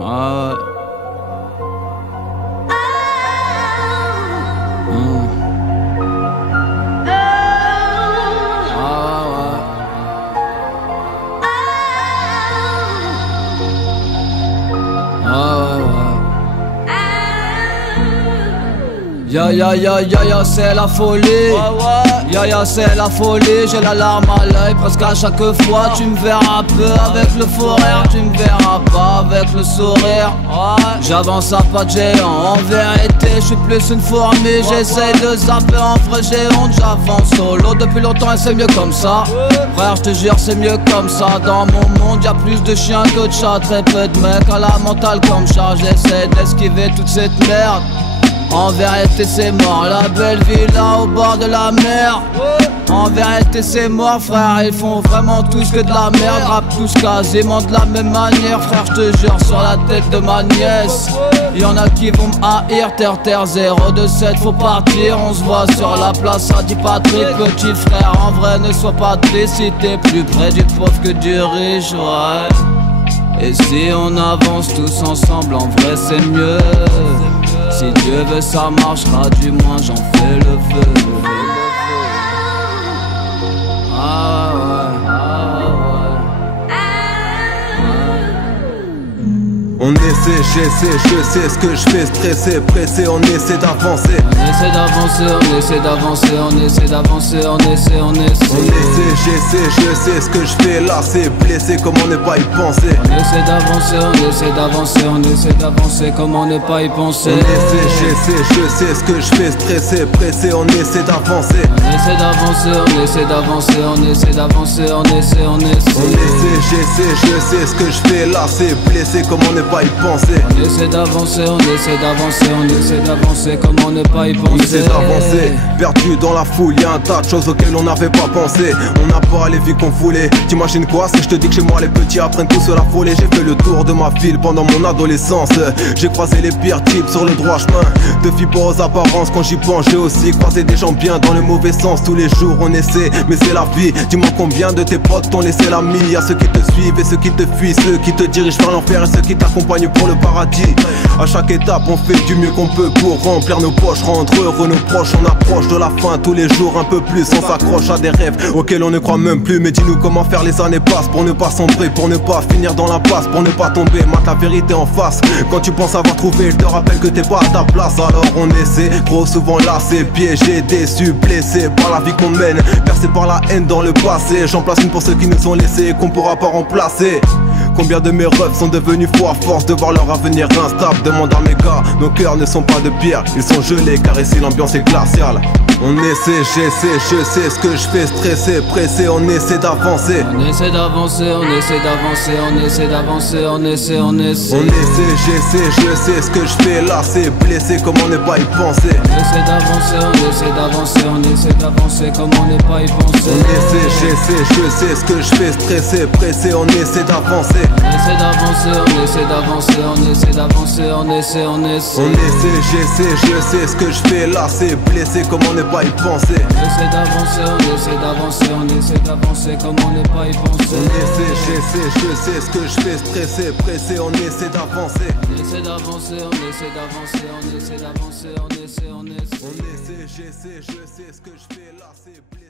Ah ouais. Ya c'est la folie. Ya c'est la folie. J'ai la larme à l'œil presque à chaque fois. Tu me verras peu avec le fou rire, tu me verras pas avec le sourire. J'avance à pas de géant. En vérité je suis plus une fourmi. J'essaye de zapper, en vrai j'ai honte. J'avance solo depuis longtemps et c'est mieux comme ça. Frère je te jure c'est mieux comme ça. Dans mon monde y'a plus de chiens que de chats. Très peu de mecs à la mentale comme ça. J'essaie d'esquiver toute cette merde. En vérité c'est mort, la belle villa au bord de la mer. En vérité c'est mort frère, ils font vraiment tous que de la merde. Rappent tous quasiment de la même manière. Frère je te jure sur la tête de ma nièce. Y'en a qui vont m'haïr, terre 027 faut partir. On se voit sur la place à dit Patrick. Petit frère en vrai ne sois pas triste. Si t'es plus près du pauvre que du riche, ouais. Et si on avance tous ensemble en vrai c'est mieux. Si Dieu veut ça marchera, du moins j'en fais le vœu. Ah ouais, On essaie, j'essaie, je sais ce que je fais, stressé, pressé, on essaie d'avancer. On essaie d'avancer, on essaie d'avancer, on essaie d'avancer, on essaie. On essaie, j'essaie, je sais ce que je fais, là c'est blessé, comment ne pas y penser. On essaie d'avancer, on essaie d'avancer, on essaie d'avancer, comment ne pas y penser. On essaie, j'essaie, je sais ce que je fais, stressé, pressé, on essaie d'avancer. On essaie d'avancer, on essaie d'avancer, on essaie d'avancer, on essaie. On essaie, j'essaie, je sais ce que je fais, là c'est blessé, comment ne pas y penser. On essaie d'avancer, on essaie d'avancer, on essaie d'avancer, comment ne pas y penser. On essaie d'avancer, perdu dans la foule, y'a un tas de choses auxquelles on n'avait pas pensé. On n'a pas les vies qu'on voulait. T'imagines quoi si je te dis que chez moi les petits apprennent tous la folie. J'ai fait le tour de ma ville pendant mon adolescence. J'ai croisé les pires types sur le droit chemin. De filles pour aux apparences, quand j'y pense j'ai aussi croisé des gens bien dans le mauvais sens. Tous les jours on essaie, mais c'est la vie. Dis-moi combien de tes potes t'ont laissé l'ami. Y'a ceux qui te suivent et ceux qui te fuient, ceux qui te dirigent vers l'enfer et ceux qui t'accompagnent pour le paradis. À chaque étape on fait du mieux qu'on peut pour remplir nos poches, rendre heureux nos proches. On approche de la fin tous les jours un peu plus. On s'accroche à des rêves auxquels on ne croit même plus. Mais dis-nous comment faire les années passent pour ne pas sombrer, pour ne pas finir dans l'impasse, pour ne pas tomber. Mate la vérité en face. Quand tu penses avoir trouvé, je te rappelle que t'es pas à ta place. Alors on essaie, trop souvent lassé, piégé, déçu, blessé par la vie qu'on mène, percé par la haine dans le passé. J'en place une pour ceux qui nous ont laissés et qu'on pourra pas remplacer. Combien de mes rêves sont devenus fous à force de voir leur avenir instable. Demande à mes gars, nos cœurs ne sont pas de pierre, ils sont gelés car ici l'ambiance est glaciale. On essaie, j'essaie, je sais ce que je fais, stressé, pressé, on essaie d'avancer. On essaie d'avancer, on essaie d'avancer, on essaie d'avancer, on essaie. On essaie, j'essaie, je sais ce que je fais, là c'est blessé, comment ne pas y penser. On essaie d'avancer, on essaie d'avancer, on essaie d'avancer, comment ne pas y penser. On essaie, j'essaie, je sais ce que je fais, stressé, pressé, on essaie d'avancer. On essaie d'avancer, on essaie d'avancer, on essaie d'avancer, on essaie. On essaie, j'essaie, je sais ce que je fais, là c'est blessé, comment ne pas y penser. On essaie d'avancer, on essaie d'avancer, on essaie d'avancer, comment ne pas y penser. On essaie, j'essaie, je sais ce que je fais, stressé, pressé, on essaie d'avancer. On essaie d'avancer, on essaie d'avancer, on essaie d'avancer, on essaie. On essaie, j'essaie, je sais ce que je fais, là c'est blessé.